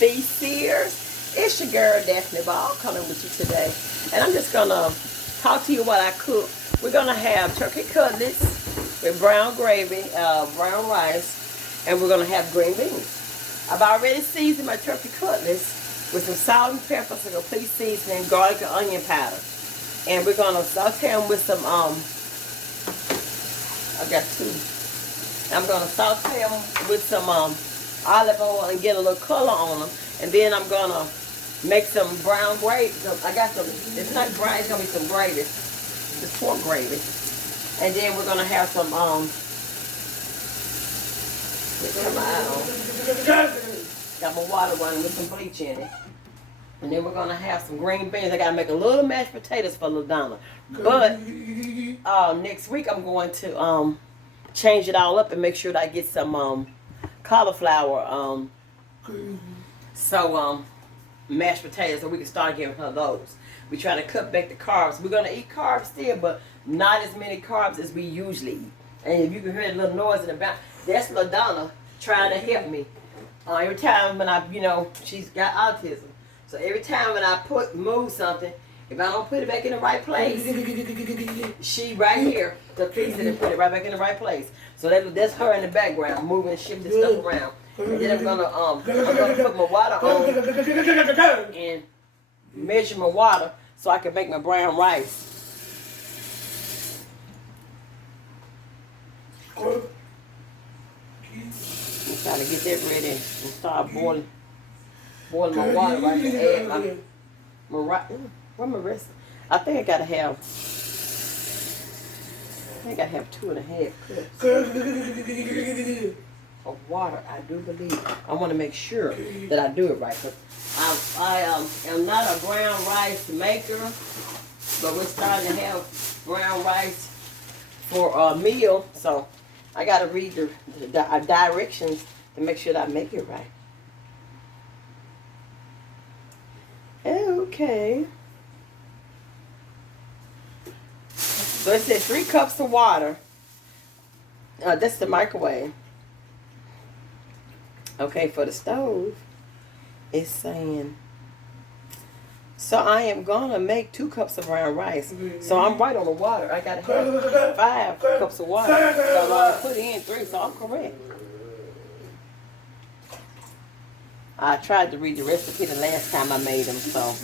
Be Sears. It's your girl Daphne Ball coming with you today. And I'm just gonna talk to you while I cook. We're gonna have turkey cutlets with brown gravy, brown rice, and we're gonna have green beans. I've already seasoned my turkey cutlets with some salt and pepper, some complete seasoning, garlic and onion powder. And we're gonna saute them with some I got two. I'm gonna saute them with some olive oil and get a little color on them. And then I'm gonna make some brown gravy. I got some, it's not brown, it's gonna be some gravy. It's pork gravy. And then we're gonna have some, got my water running with some bleach in it. And then we're gonna have some green beans. I gotta make a little mashed potatoes for LaDonna. But next week I'm going to change it all up and make sure that I get some cauliflower mashed potatoes so we can start giving her those. We try to cut back the carbs. We're gonna eat carbs still, but not as many carbs as we usually eat. And if you can hear the little noise in the back, that's LaDonna trying to help me. Every time when I, she's got autism. So every time when I move something, if I don't put it back in the right place, she right here to fix it and put it right back in the right place. So that's her in the background, moving, shifting stuff around. And then I'm gonna put my water on and measure my water so I can make my brown rice. I'm trying to get that ready and start boiling my water right to add my rice. Where my rest? I think I gotta have 2.5 cups of water. I do believe. I want to make sure that I do it right. Cause I am not a brown rice maker, but we're starting to have brown rice for a meal. So I gotta read the directions to make sure that I make it right. Okay. So it says 3 cups of water. That's the microwave. Okay, for the stove, it's saying, so I am gonna make 2 cups of brown rice. So I'm right on the water. I gotta have 5 cups of water. So I put in 3, so I'm correct. I tried to read the recipe the last time I made them, so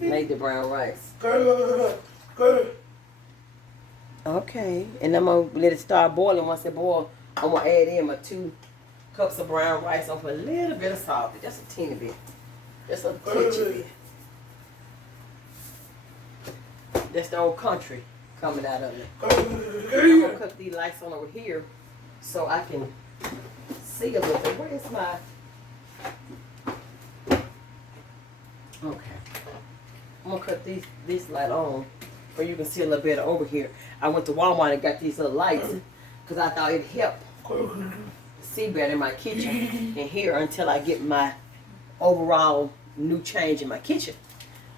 made the brown rice. Okay, and I'm gonna let it start boiling. Once it boils, I'm gonna add in my 2 cups of brown rice. I'll put a little bit of salt, just a teeny bit, just a pinch bit. That's the old country coming out of it. I'm gonna cook these lights on over here so I can see a little bit. Where is my? Okay, I'm gonna cut this light on so you can see a little bit over here. I went to Walmart and got these little lights because I thought it'd help see better in my kitchen and here until I get my overall new change in my kitchen.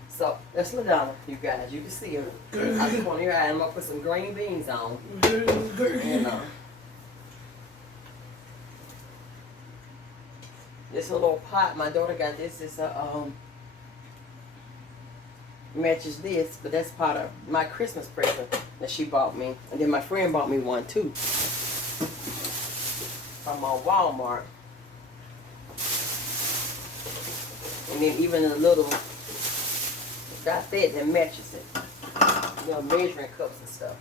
So that's LaDonna, you guys. You can see her. I just want your eye. I'm gonna put some green beans on. And this little pot my daughter got. This is a matches this, but that's part of my Christmas present that she bought me. And then my friend bought me one too from Walmart. And then even a little got that that matches it. Measuring cups and stuff.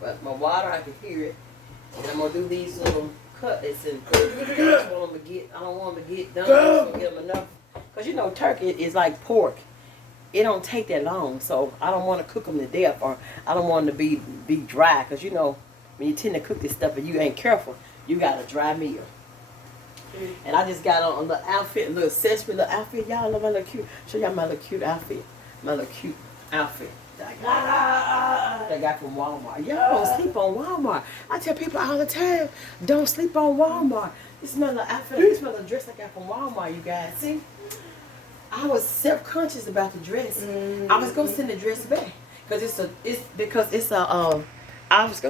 But my water, I can hear it. And I'm gonna do these little cutlets and I don't want them to get done. I just want to get them enough. Because turkey is like pork. It don't take that long, so I don't want to cook them to death, or I don't want them to be dry, because when you tend to cook this stuff and you ain't careful, you got a dry meal. And I just got on a little outfit, a little accessory, little outfit. Y'all love my little cute. Show y'all my little cute outfit. My little cute outfit that I got from Walmart. Y'all don't sleep on Walmart. I tell people all the time, don't sleep on Walmart. This is my little outfit. This is my little dress I got from Walmart, you guys. See? I was self-conscious about the dress. I was gonna send the dress back I was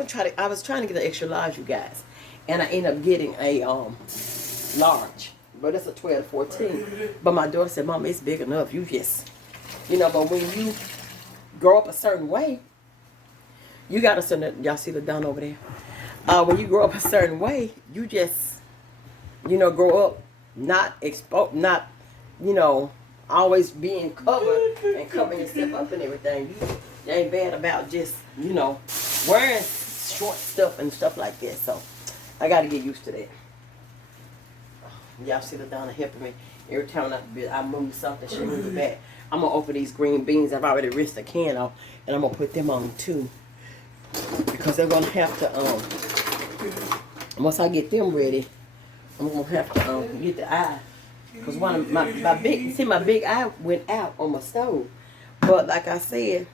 trying to get an extra large, you guys, and I ended up getting a large. but it's a 12 to 14. But my daughter said, Mama, it's big enough. You just, but when you grow up a certain way, you got to certain, y'all see the Don over there? When you grow up a certain way, you just, grow up not not, always being covered and covering yourself up and everything. You ain't bad about just, wearing short stuff and stuff like that. So I got to get used to that. Y'all see the Donna helping me. Every time I move something, she moves it back. I'm going to open these green beans. I've already rinsed the can off, and I'm going to put them on too. Because they're going to have to, once I get them ready, I'm going to have to get the eye. Because one of my big eye went out on my stove. But like I said,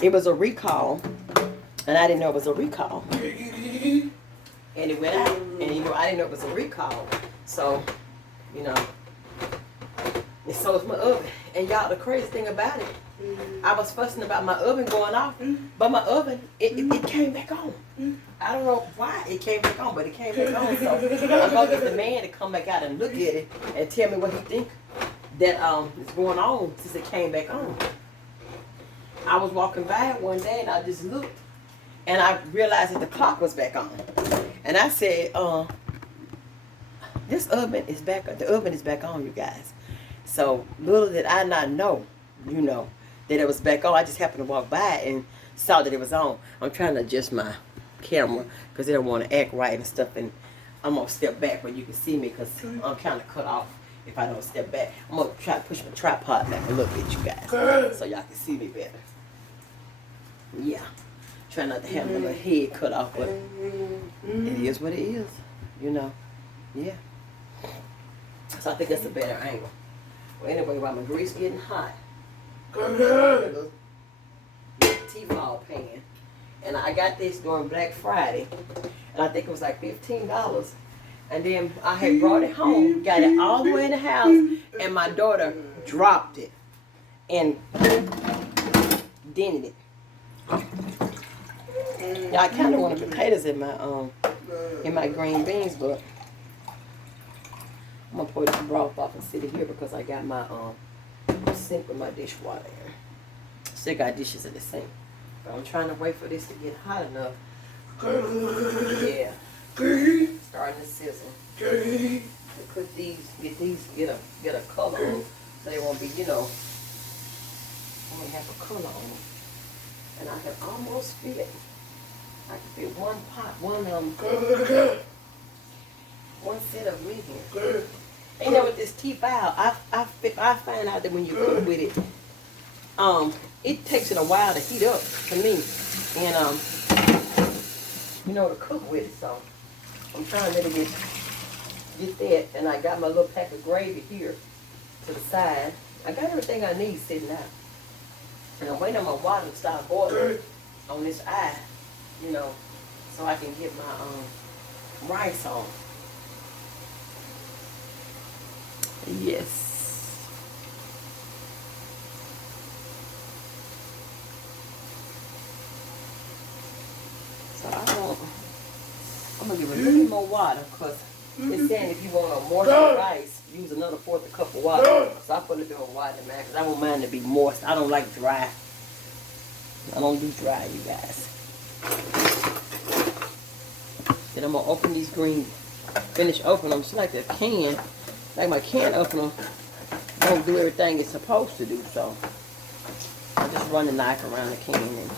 it was a recall, and I didn't know it was a recall. And it went out, and I didn't know it was a recall. So, and so is my oven. And y'all, the crazy thing about it, I was fussing about my oven going off, but my oven, it came back on. I don't know why it came back on, but it came back on. So I'm gonna get the man to come back out and look at it and tell me what he think that is going on since it came back on. I was walking by it one day and I just looked and I realized that the clock was back on. And I said, this oven is back. The oven is back on, you guys. So little did I not know, that it was back on. I just happened to walk by and saw that it was on. I'm trying to adjust my camera because they don't want to act right and stuff. And I'm gonna step back where you can see me because I'm kind of cut off if I don't step back. I'm gonna try to push my tripod back a little bit, you guys, so y'all can see me better. Yeah, try not to have my little head cut off, but it is what it is, Yeah. So I think that's a better angle. Well, anyway, while my grease getting hot, T-ball pan, and I got this during Black Friday, and I think it was like $15. And then I had brought it home, got it all the way in the house, and my daughter dropped it and dented it. Yeah, I kind of want potatoes in my green beans, but I'm gonna pour this broth off and sit it here because I got my sink with my dishwater in. Still got dishes in the sink, but I'm trying to wait for this to get hot enough. Yeah, starting to sizzle. To put get a color on, so they won't be, only have a color on them. And I can almost fit. I can fit one pot, one set of meat here. And with this T-file, I find out that when you cook with it, it takes it a while to heat up to me, and to cook with it. So I'm trying to get that, and I got my little pack of gravy here to the side. I got everything I need sitting out, and I'm waiting on my water to start boiling on this eye, so I can get my rice on. Yes. So I'm gonna give it a little more water because it's saying if you want a moist rice, use another 1/4 cup of water. So I put a little water in there because I don't mind it to be moist. I don't like dry. I don't do dry, you guys. Then I'm gonna open these finish opening them. It's like a can. Like my can opener don't do everything it's supposed to do, so I just run the knife around the can and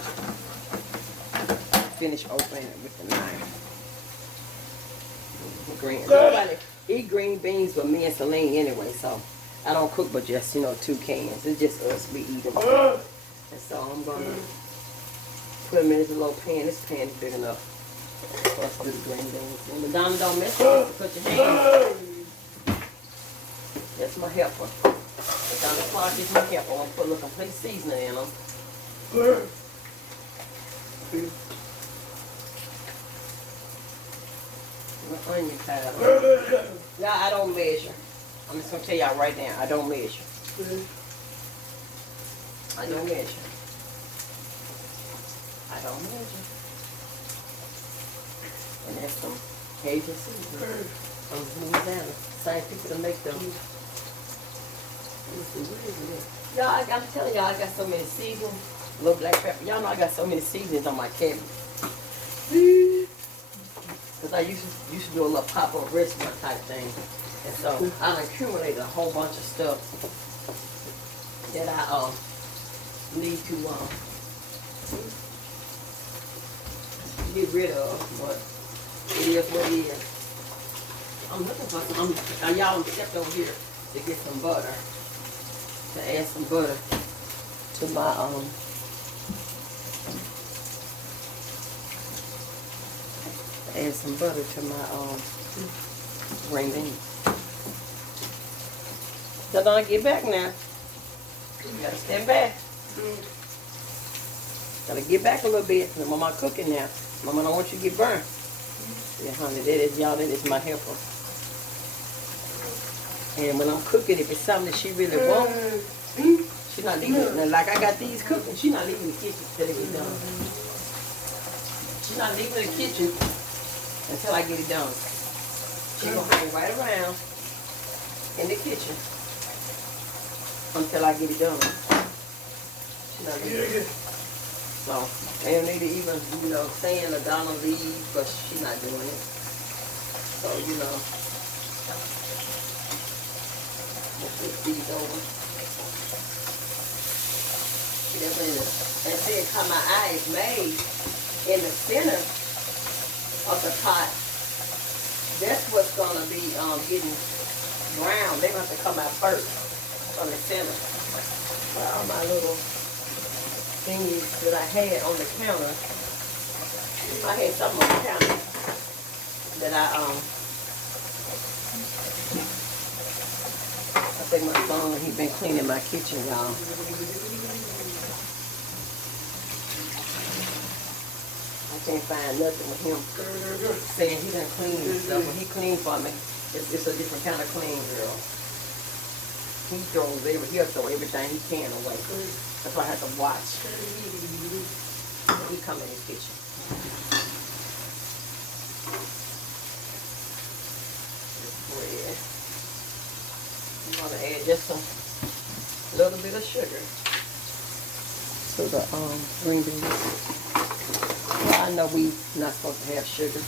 finish opening it with the knife. Nobody eat green beans but me and Celine anyway, so I don't cook but just, 2 cans. It's just us, we eat them. And so I'm gonna put them in this little pan. This pan is big enough for us to do the green beans. And Madonna, don't mess with it, put your hands. That's my helper. Madonna Clark is my helper. I'm going to put a little complete seasoning in them. My onion powder. Yeah, I don't measure. I'm just going to tell y'all right now, I don't measure. I don't measure. I don't measure. And that's some Cajun seasoning. from Louisiana. Same people that make them. Let me see, what is it? Y'all, I'm telling y'all, I got so many seasonings. Little black pepper. Y'all know I got so many seasonings on my cabinet. Because I used to do a little pop-up restaurant type thing. And so I accumulated a whole bunch of stuff that I need to get rid of, but it is what it is. I'm looking for some, y'all stepped over here to get some butter, to add some butter to my, add some butter to my, green beans. So don't get back now. You gotta stand back. Gotta get back a little bit. Mama cooking now. Mama don't want you to get burned. Yeah, honey, that is, y'all, that is my helper. And when I'm cooking, if it's something that she really wants, she's not leaving it. Like I got these cooking, she's not leaving the kitchen until they get done. She's not leaving the kitchen until I get it done. She's gonna hang right around in the kitchen until I get it done. She's not leaving. So, they don't need to even, saying Donna leave, but she's not doing it. So, let's flip these over. And see how my eye is made in the center of the pot. That's what's gonna be getting brown. They're gonna have to come out first from the center. All my little thingies that I had on the counter. I had some on the counter that I think my son, he been cleaning my kitchen, y'all. I can't find nothing with him saying he done clean and stuff. When he clean for me, it's a different kind of clean, girl. He'll throw everything he can away. That's why I have to watch. He come in his kitchen. Bread. I'm gonna add just a little bit of sugar to the green beans. Well, I know we not supposed to have sugar,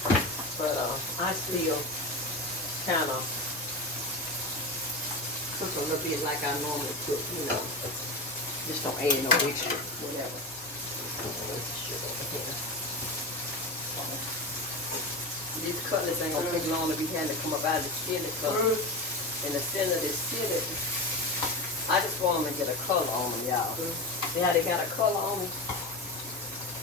but I still kind of cook a little bit like I normally cook, Just don't add no extra, whatever. There's sugar over here. These cutlets ain't gonna take long to be had to come up out of the skillet, because in the center of this skillet, I just want them to get a color on them, y'all. See how they got a color on them?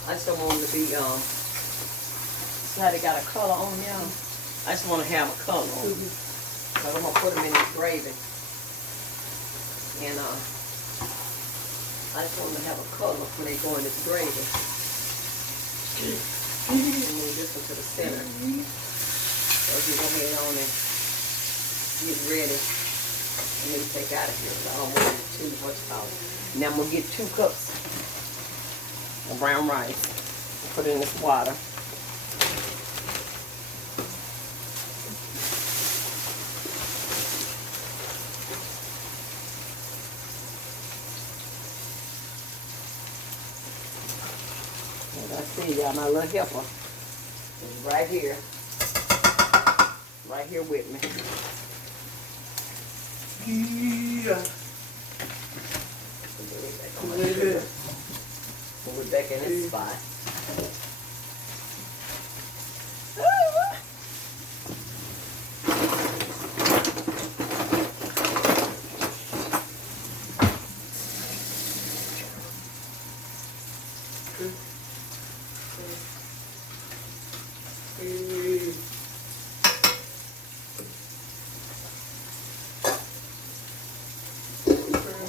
I just don't want them to be, see how they got a color on them, y'all? I just want to have a color on them. So I'm gonna put them in this gravy. And I just want them to have a color when they go in this gravy. And move this one to the center. So if you go ahead on and get ready, and then take out of here. I don't want it too much out. Now I'm gonna get 2 cups of brown rice. Put it in this water. I see y'all, my little helper is right here with me. Yeah. Put it back in its spot.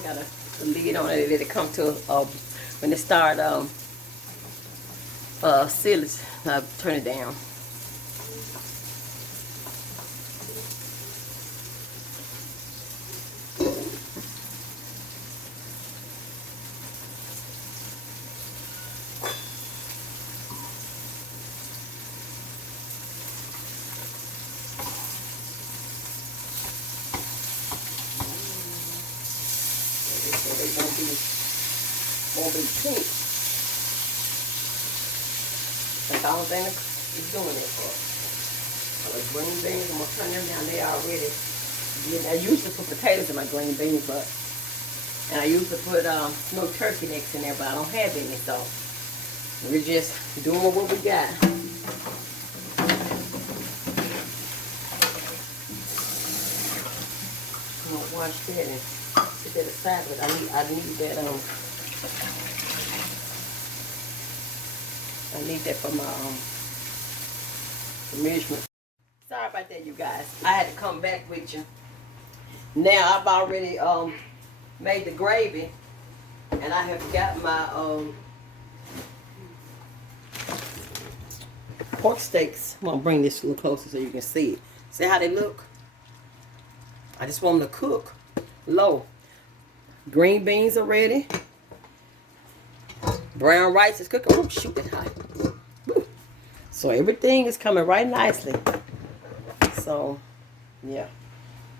Got a lid on it, let it come to when it start sealing, I turn it down. gonna be pink. That's the only thing it's doing it for. The green beans, I'm gonna turn them down. They already. I used to put potatoes in my green beans, and I used to put smoked turkey necks in there, but I don't have any, so we're just doing what we got. I'm gonna wash that and put that aside, but I need that I need that for my measurement. Sorry about that, you guys. I had to come back with you. Now I've already made the gravy, and I have got my pork steaks. I'm gonna bring this a little closer so you can see it. See how they look? I just want them to cook low. Green beans are ready. Brown rice is cooking. Oh, shoot, it's hot. Woo. So everything is coming right nicely. So, yeah.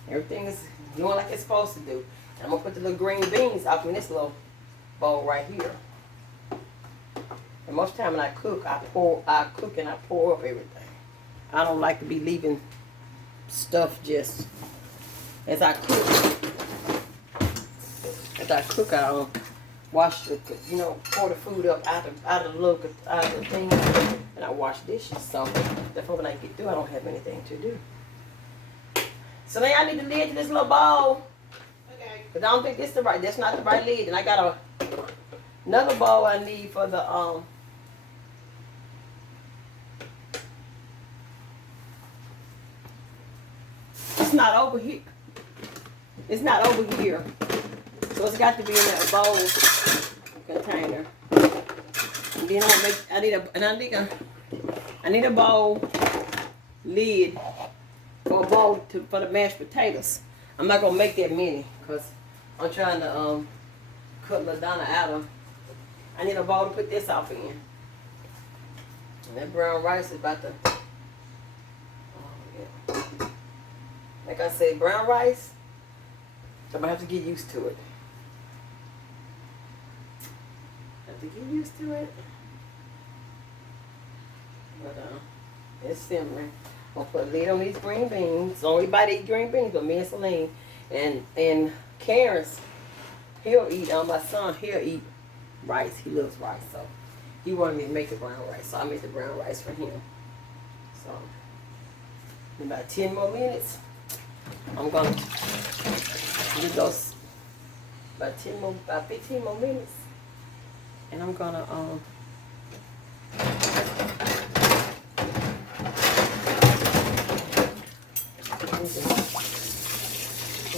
Everything is doing like it's supposed to do. And I'm going to put the little green beans up in this little bowl right here. And most of the time when I cook, I cook and I pour up everything. I don't like to be leaving stuff just as I cook. As I cook, I wash the, pour the food up out of the thing, and I wash dishes. So therefore, when I get through, I don't have anything to do. So now I need the lid to this little bowl. Okay. Cause I don't think that's not the right lid, and I got another bowl I need for the It's not over here. It's not over here. So it's got to be in that bowl container. And then I need a bowl lid for a bowl for the mashed potatoes. I'm not gonna make that many because I'm trying to cut LaDonna out of. I need a bowl to put this off in. And that brown rice is about to. Oh yeah. Like I said, brown rice. I'm gonna have to get used to it. To get used to it, but it's simmering. I'm gonna put a lid on these green beans. Only anybody eat green beans but me and Celine, and Karen's. He'll eat. My son, he'll eat rice. He loves rice, so he wanted me to make the brown rice, so I made the brown rice for him. So in about 10 more minutes, I'm gonna do those. About 15 more minutes. And I'm gonna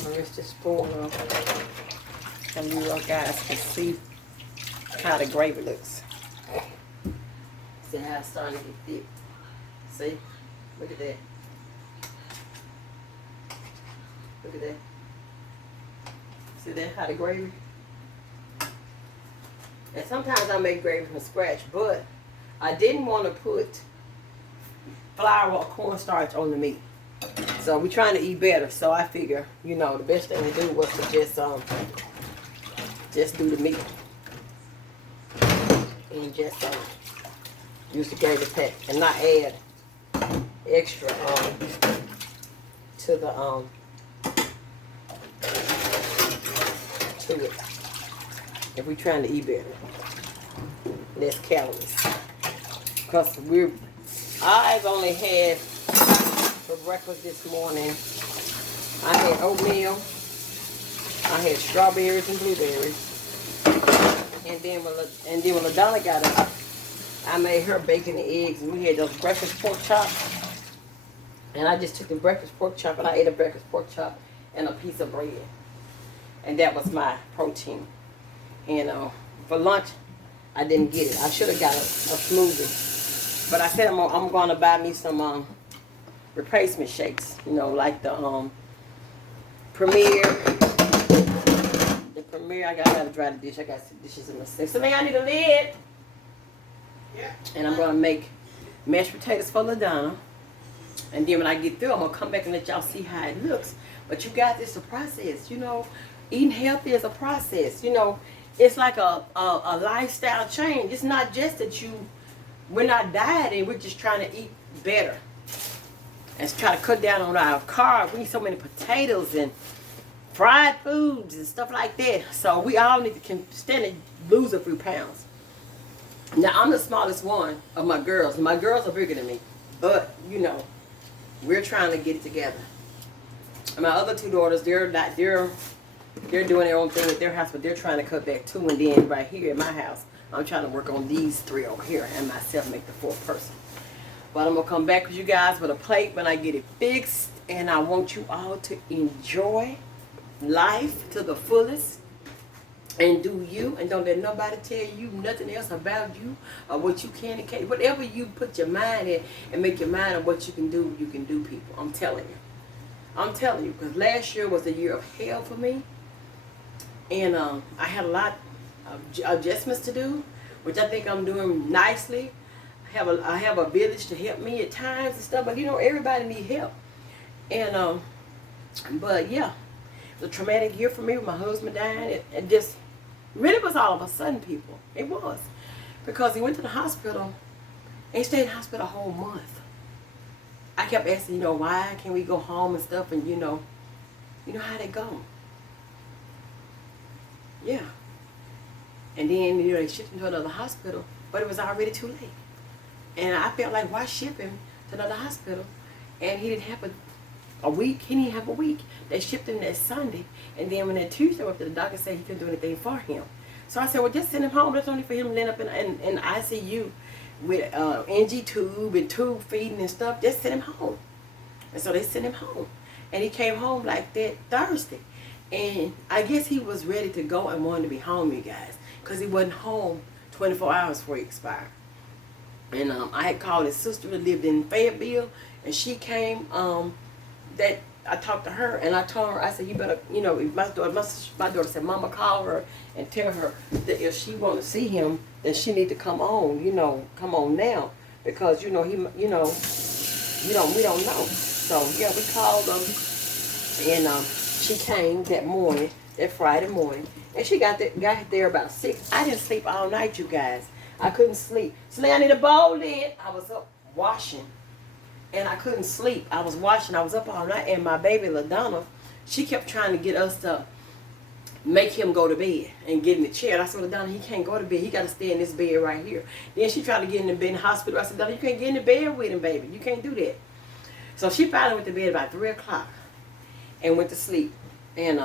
rinse this spoon off so you guys can see how the gravy looks. See how it's starting to get thick. See? Look at that. Look at that. See that? How the gravy? And sometimes I make gravy from scratch, but I didn't want to put flour or cornstarch on the meat. So we're trying to eat better. So I figure, the best thing to do was to just do the meat. And just use the gravy pack and not add extra to the to it. If we're trying to eat better, less calories. Because I've only had for breakfast this morning, I had oatmeal, I had strawberries and blueberries, and then when LaDonna got up, I made her bacon and eggs, and we had those breakfast pork chops. And I just took the breakfast pork chop and I ate a breakfast pork chop and a piece of bread, and that was my protein. And for lunch, I didn't get it. I should have got a smoothie. But I said I'm going to buy me some replacement shakes. Like the Premier. The Premier, I got to dry the dish. I got some dishes in the sink. So now I need a lid. Yeah. And I'm going to make mashed potatoes for LaDonna. And then when I get through, I'm going to come back and let y'all see how it looks. But you guys, it's a process. Eating healthy is a process. it's like a lifestyle change. It's not just that we're not dieting, we're just trying to eat better. And try to cut down on our carbs. We eat so many potatoes and fried foods and stuff like that. So we all need to consistently lose a few pounds. Now, I'm the smallest one of my girls. My girls are bigger than me. But, you know, we're trying to get it together. And my other two daughters, they're doing their own thing at their house, but they're trying to cut back too. And then right here at my house, I'm trying to work on these three over here and myself make the fourth person. But I'm going to come back with you guys with a plate when I get it fixed. And I want you all to enjoy life to the fullest. And do you. And don't let nobody tell you nothing else about you or what you can and can't. Whatever you put your mind in and make your mind on what you can do, people. I'm telling you. I'm telling you. Because last year was a year of hell for me. And I had a lot of adjustments to do, which I think I'm doing nicely. I have a village to help me at times and stuff, but you know, everybody need help. And but yeah, it was a traumatic year for me with my husband dying. It just really was all of a sudden, people. It was. Because he went to the hospital and he stayed in the hospital a whole month. I kept asking, you know, why can't we go home and stuff, and you know how they go. Yeah. And then, you know, they shipped him to another hospital, but it was already too late. And I felt like, why ship him to another hospital? And he didn't have a week. He didn't have a week. They shipped him that Sunday. And then when that Tuesday went to the doctor, said he couldn't do anything for him. So I said, well, just send him home. That's only for him to end up in ICU with NG tube and tube feeding and stuff. Just send him home. And so they sent him home. And he came home like that Thursday. And I guess he was ready to go and wanted to be home, you guys. Because he wasn't home 24 hours before he expired. And I had called his sister who lived in Fayetteville, and she came. That I talked to her, and I told her, I said, you better, you know, if my daughter said, Mama, call her and tell her that if she want to see him, then she need to come on, you know, come on now, because you know we don't know. So yeah, we called them, and she came that morning, that Friday morning, and she got there about 6. I didn't sleep all night, you guys. I couldn't sleep. Slay, I need a bowl lid. I was up washing, and I couldn't sleep. I was washing. I was up all night, and my baby LaDonna, she kept trying to get us to make him go to bed and get in the chair. And I said, LaDonna, he can't go to bed. He got to stay in this bed right here. Then she tried to get in the bed in the hospital. I said, LaDonna, you can't get in the bed with him, baby. You can't do that. So she finally went to bed about 3 o'clock and went to sleep. And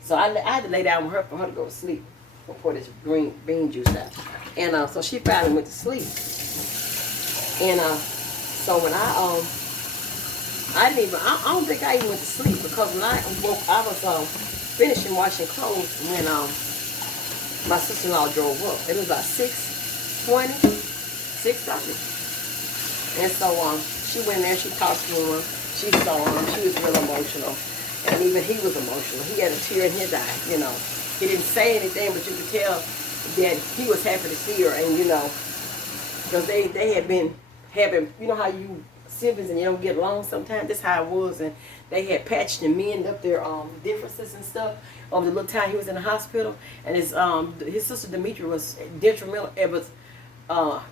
so I had to lay down with her for her to go to sleep before this green bean juice out. And so she finally went to sleep. And so when I didn't even, I don't think I even went to sleep, because when I woke, I was finishing washing clothes when my sister-in-law drove up. It was about 6:20, 6:30. And so she went there, she talked to him, she saw him, she was real emotional. And even he was emotional. He had a tear in his eye, you know. He didn't say anything, but you could tell that he was happy to see her. And, you know, because they had been having, you know how you siblings and you don't get along sometimes? That's how it was. And they had patched and mended up their differences and stuff over the little time he was in the hospital. And his sister Demetria was detrimental. It was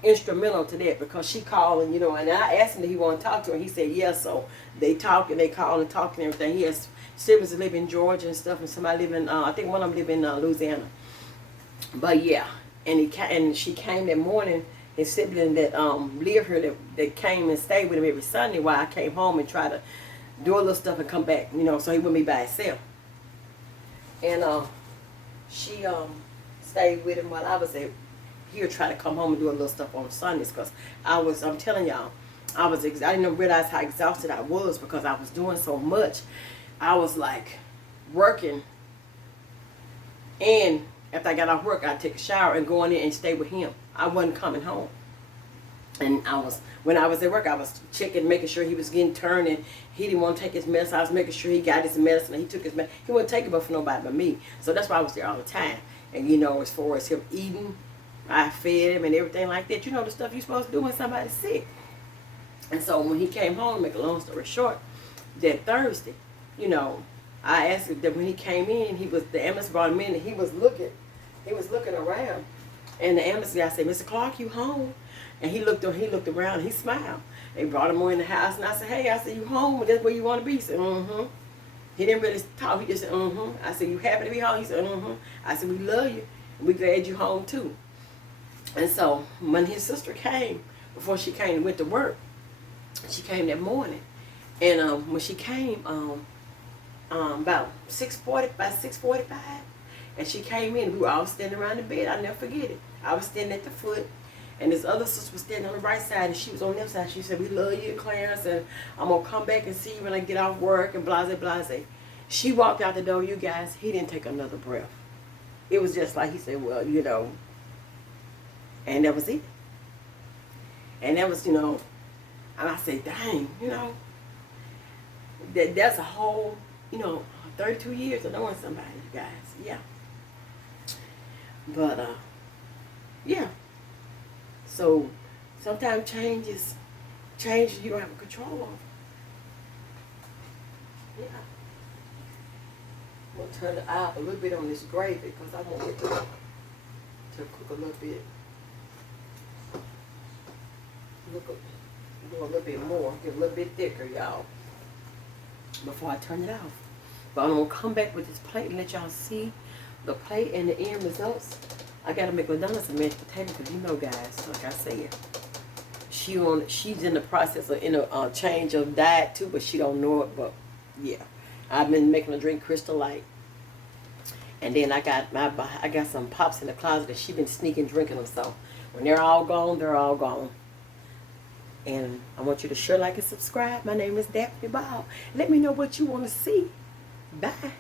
instrumental to that, because she called, and you know, and I asked him if he wanted to talk to her, and he said yes. So they talked, and they called and talked and everything. He has siblings that live in Georgia and stuff, and somebody live in I think one of them live in Louisiana. But yeah, and she came that morning. His sibling that lived here, that came and stayed with him every Sunday while I came home and tried to do a little stuff and come back, you know, so he wouldn't be by himself. And she stayed with him while I was here, trying to come home and do a little stuff on Sundays, because I'm telling y'all, I didn't realize how exhausted I was, because I was doing so much. I was like working, and after I got off work, I'd take a shower and go in there and stay with him. I wasn't coming home. And when I was at work, I was checking, making sure he was getting turned, and he didn't want to take his medicine. I was making sure he got his medicine, and he took his medicine. He wouldn't take it but for nobody but me. So that's why I was there all the time. And you know, as far as him eating, I fed him and everything like that. You know, the stuff you're supposed to do when somebody's sick. And so when he came home, to make a long story short, that Thursday, you know, I asked him that when he came in, the ambulance brought him in, and he was looking He was looking around, and the ambulance guy said, "Mr. Clark, you home?" And he looked around, and he smiled. They brought him in the house, and I said, "Hey," I said, "You home? That's where you want to be?" He said, "Mm-hmm." He didn't really talk. He just said, "Mm-hmm." I said, "You happy to be home?" He said, "Mm-hmm." I said, "We love you, and we glad you home too." And so when his sister came, before she came and went to work, she came that morning, and when she came, about 6:45, and she came in. We were all standing around the bed. I'll never forget it. I was standing at the foot, and this other sister was standing on the right side, and she was on the left side. She said, "We love you, Clarence, and I'm gonna come back and see you when I get off work," and blase blase. She walked out the door, you guys. He didn't take another breath. It was just like he said, "Well, you know," and that was it. And that was, and I said, "Dang, that's a whole, 32 years of knowing somebody, you guys." Yeah. But yeah. So sometimes changes you don't have control over. Yeah. I'm gonna turn it out a little bit on this gravy because I want it to cook a little bit. Do a little bit more, get a little bit thicker, y'all, before I turn it off. But I'm gonna come back with this plate and let y'all see the plate and the end results. I gotta make McDonald's some mashed potato because guys, like I said, she's in the process of a change of diet too, but she don't know it. But yeah, I've been making her drink Crystal Light, and then I got some pops in the closet that she been sneaking drinking them. So when they're all gone, they're all gone. And I want you to share, like, and subscribe. My name is Daphne Ball. Let me know what you want to see. Bye.